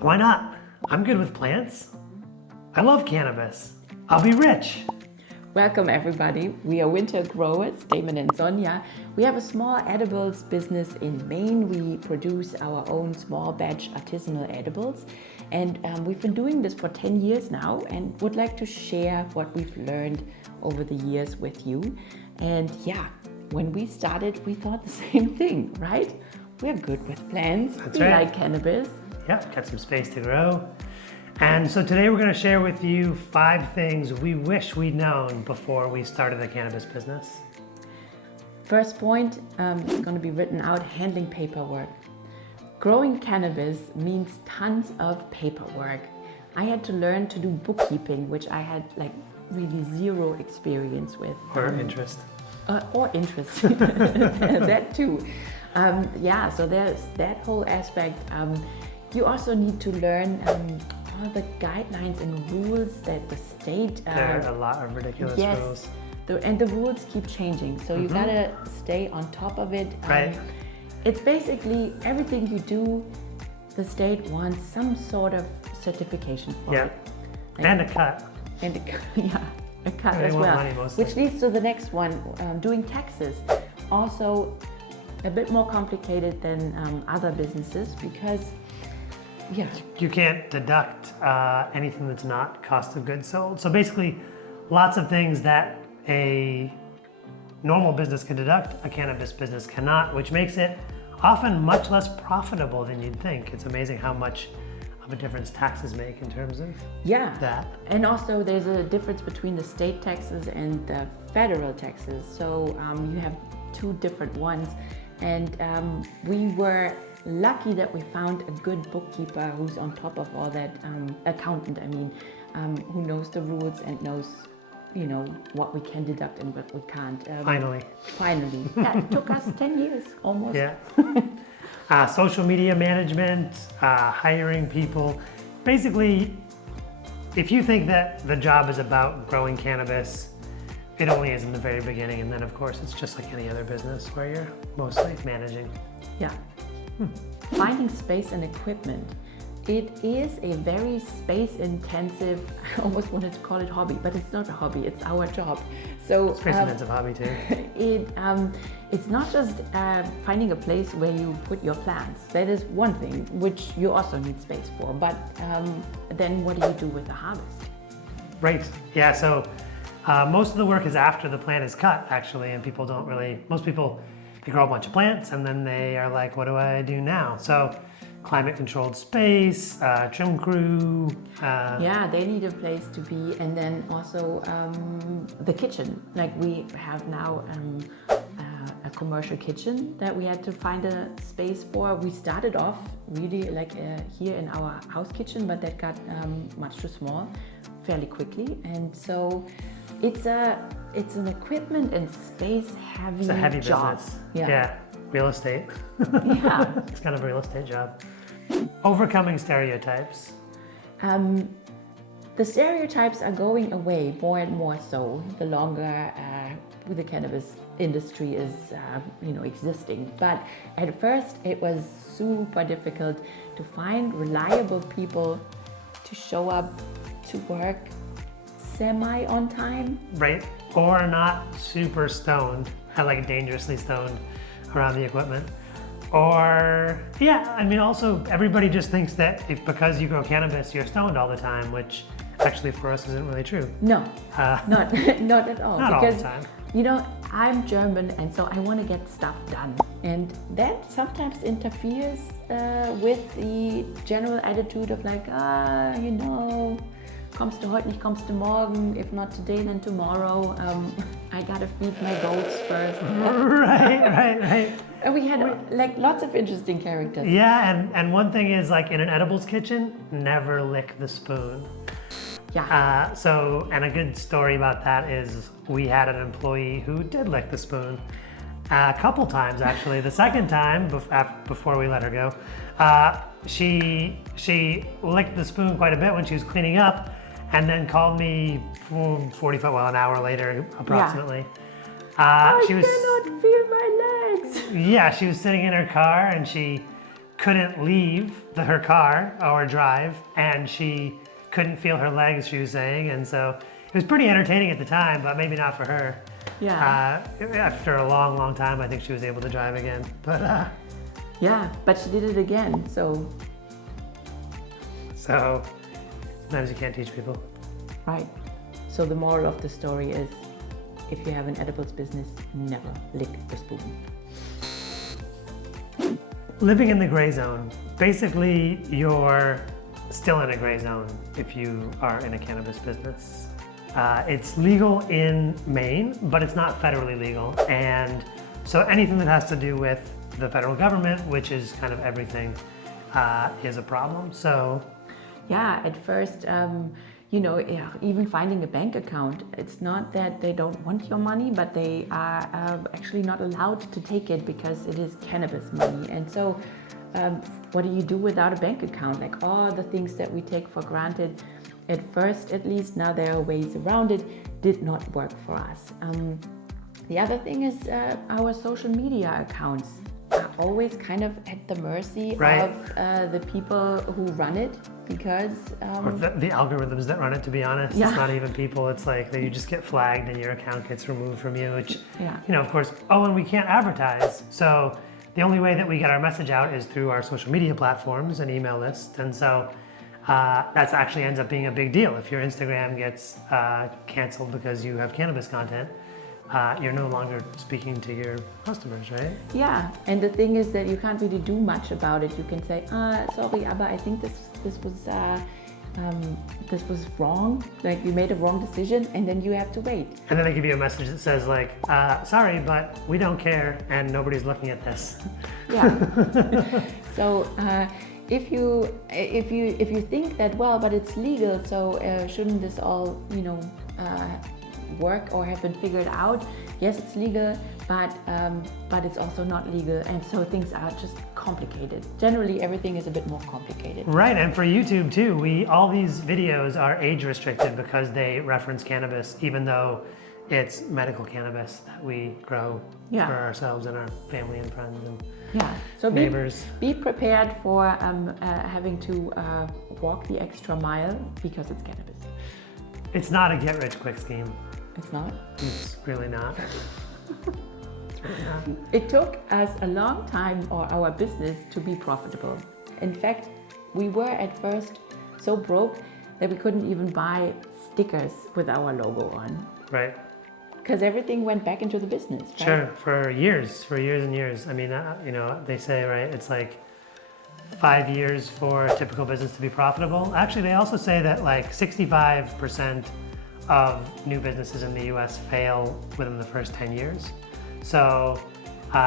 Why not? I'm good with plants. I love cannabis. I'll be rich. Welcome everybody. We are winter growers, Damon and Sonja. We have a small edibles business in Maine. We produce our own small batch artisanal edibles. And we've been doing this for 10 years now and would like to share what we've learned over the years with you. And yeah, when we started, we thought the same thing, right? We're good with plants. That's we right. like cannabis. Yeah, got some space to grow. And so today we're going to share with you 5 things we wish we'd known before we started the cannabis business. First point is going to be written out: handling paperwork. Growing cannabis means tons of paperwork. I had to learn to do bookkeeping, which I had like really zero experience with. Or interest. Or interest, that too. So there's that whole aspect. You also need to learn all the guidelines and rules that the state. There are a lot of ridiculous rules. And the rules keep changing, so you gotta stay on top of it. Right. It's basically everything you do, the state wants some sort of certification for it. And a cut. And a cut They as want well. money mostly. Which leads to the next one, doing taxes. Also a bit more complicated than other businesses because, you can't deduct anything that's not cost of goods sold. So basically, lots of things that a normal business can deduct, a cannabis business cannot, which makes it often much less profitable than you'd think. It's amazing how much of a difference taxes make in terms of that. And also there's a difference between the state taxes and the federal taxes. So you have 2 different ones. And we were lucky that we found a good bookkeeper who's on top of all that, accountant, who knows the rules and knows, what we can deduct and what we can't. Finally. That took us 10 years almost. Yeah. Social media management, hiring people. Basically, if you think that the job is about growing cannabis, it only is in the very beginning, and then of course it's just like any other business where you're mostly managing. Yeah. Finding space and equipment. It is a very space-intensive, I almost wanted to call it hobby, but it's not a hobby, it's our job. So Space-intensive hobby too. It's not just finding a place where you put your plants. That is one thing, which you also need space for, but then what do you do with the harvest? Right, yeah, so most of the work is after the plant is cut, actually, and most people, they grow a bunch of plants and then they are like, what do I do now? So climate controlled space, trim crew. They need a place to be, and then also the kitchen. Like we have now a commercial kitchen that we had to find a space for. We started off really like here in our house kitchen, but that got much too small fairly quickly, and so it's an equipment and space heavy. It's a heavy job. business. Yeah. Real estate. Yeah. It's kind of a real estate job. Overcoming stereotypes. The stereotypes are going away more and more so the longer the cannabis industry is existing. But at first it was super difficult to find reliable people to show up to work semi on time. Right, or not super stoned, like dangerously stoned around the equipment. Or, also everybody just thinks that because you grow cannabis, you're stoned all the time, which actually for us isn't really true. No, not at all. Not because, all the time. I'm German, and so I want to get stuff done. And that sometimes interferes with the general attitude of like, kommst du heute nicht, kommst du morgen, if not today, then tomorrow. I gotta feed my goats first. Right. And we had like lots of interesting characters. Yeah, and one thing is like in an edibles kitchen, never lick the spoon. Yeah. And a good story about that is we had an employee who did lick the spoon a couple times actually. The second time before we let her go, she licked the spoon quite a bit when she was cleaning up, and then called me an hour later approximately. I cannot feel my legs. Yeah, she was sitting in her car and she couldn't leave her car or drive, and she couldn't feel her legs, she was saying. And so it was pretty entertaining at the time, but maybe not for her. Yeah. After a long, long time, I think she was able to drive again. But Yeah, but she did it again. So sometimes you can't teach people. right. So the moral of the story is, if you have an edibles business, never lick the spoon. Living in the gray zone. Basically, you're still in a gray zone if you are in a cannabis business. It's legal in Maine, but it's not federally legal. And so anything that has to do with the federal government, which is kind of everything, is a problem. So Yeah, at first, even finding a bank account, it's not that they don't want your money, but they are actually not allowed to take it because it is cannabis money. And so what do you do without a bank account? Like all the things that we take for granted, at first at least, now there are ways around it, did not work for us. The other thing is our social media accounts are always kind of at the mercy Right. of the people who run it, because or the algorithms that run it, to be honest. Yeah. It's not even people. It's like that you just get flagged and your account gets removed from you, which, Yeah. of course, and we can't advertise. So the only way that we get our message out is through our social media platforms and email list. And so that actually ends up being a big deal. If your Instagram gets canceled because you have cannabis content, you're no longer speaking to your customers, right? Yeah, and the thing is that you can't really do much about it. You can say, sorry, aber I think this was wrong. Like you made a wrong decision, and then you have to wait. And then they give you a message that says like, sorry, but we don't care, and nobody's looking at this. Yeah. So if you think that, well, but it's legal, so shouldn't this all work or have been figured out? Yes, it's legal, but it's also not legal, and so things are just complicated. Generally, everything is a bit more complicated. Right, and for YouTube too, all these videos are age restricted because they reference cannabis, even though it's medical cannabis that we grow Yeah. for ourselves and our family and friends and Yeah. So neighbors. be prepared for having to walk the extra mile because it's cannabis. It's not a get-rich-quick scheme. It's not. It's really not. It's really not. It took us a long time, or our business, to be profitable. In fact, we were at first so broke that we couldn't even buy stickers with our logo on, Right. because everything went back into the business. Right? Sure, for years and years. I mean, they say, right, it's like 5 years for a typical business to be profitable. Actually, they also say that like 65% of new businesses in the US fail within the first 10 years. So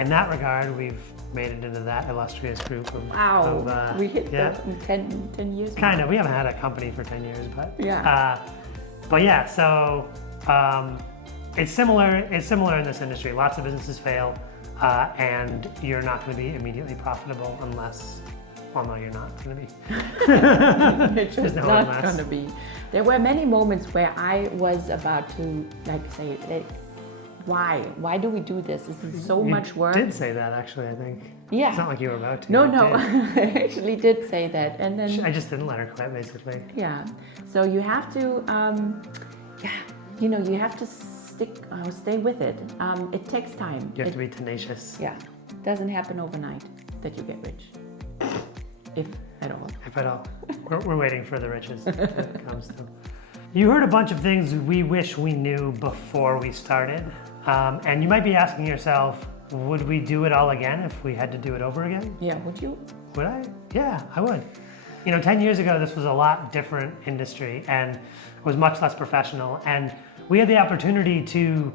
in that regard, we've made it into that illustrious group of... Wow, we hit yeah. the 10 years. Kind of, we haven't had a company for 10 years, but... Yeah. But yeah, so it's similar in this industry. Lots of businesses fail, and you're not going to be immediately profitable unless... Well, no, you're not going to be. It's just no not unless. going to be. There were many moments where I was about to say, why do we do this? This is so much work. You did say that, actually, I think. Yeah. It's not like you were about to. No, You did. I actually did say that, and then I just didn't let her quit, basically. yeah. So you have to, you have to stay with it. It takes time. You have to be tenacious, Yeah, it doesn't happen overnight that you get rich, if at all. if at all. We're waiting for the riches to come still. You heard a bunch of things we wish we knew before we started. And you might be asking yourself, would we do it all again if we had to do it over again? Yeah, would you? Would I? Yeah, I would. 10 years ago, this was a lot different industry and was much less professional. And we had the opportunity to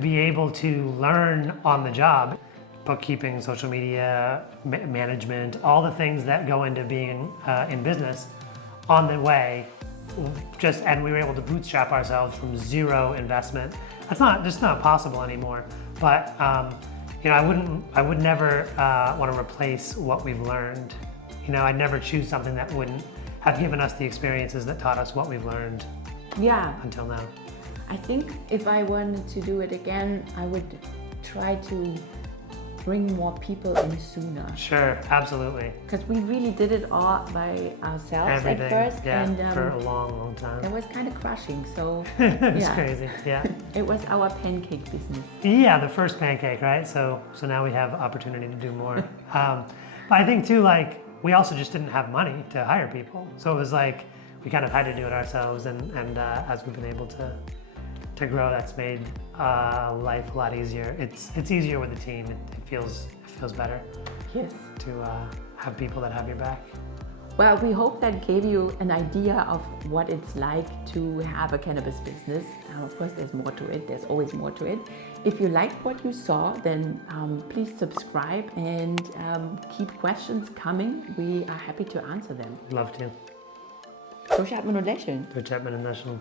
be able to learn on the job. Bookkeeping, social media, management, all the things that go into being in business on the way. And we were able to bootstrap ourselves from zero investment. That's not possible anymore. But I would never want to replace what we've learned. I'd never choose something that wouldn't have given us the experiences that taught us what we've learned. Yeah. Until now. I think if I wanted to do it again, I would try to bring more people in sooner. Sure, absolutely. Because we really did it all by ourselves Everything, at first, yeah, and for a long, long time. that was kind of crushing. So It's yeah, crazy, yeah. it was our pancake business. Yeah, the first pancake, right? So now we have opportunity to do more. But I think too, like, we also just didn't have money to hire people. So it was like, we kind of had to do it ourselves, and as we've been able to grow, that's made life a lot easier. It's easier with a team. It feels better Yes. to have people that have your back. Well, we hope that gave you an idea of what it's like to have a cannabis business. Of course, there's more to it. There's always more to it. If you liked what you saw, then please subscribe and keep questions coming. We are happy to answer them. Love to. So, Chapman und lächeln. Durch Chapman and National.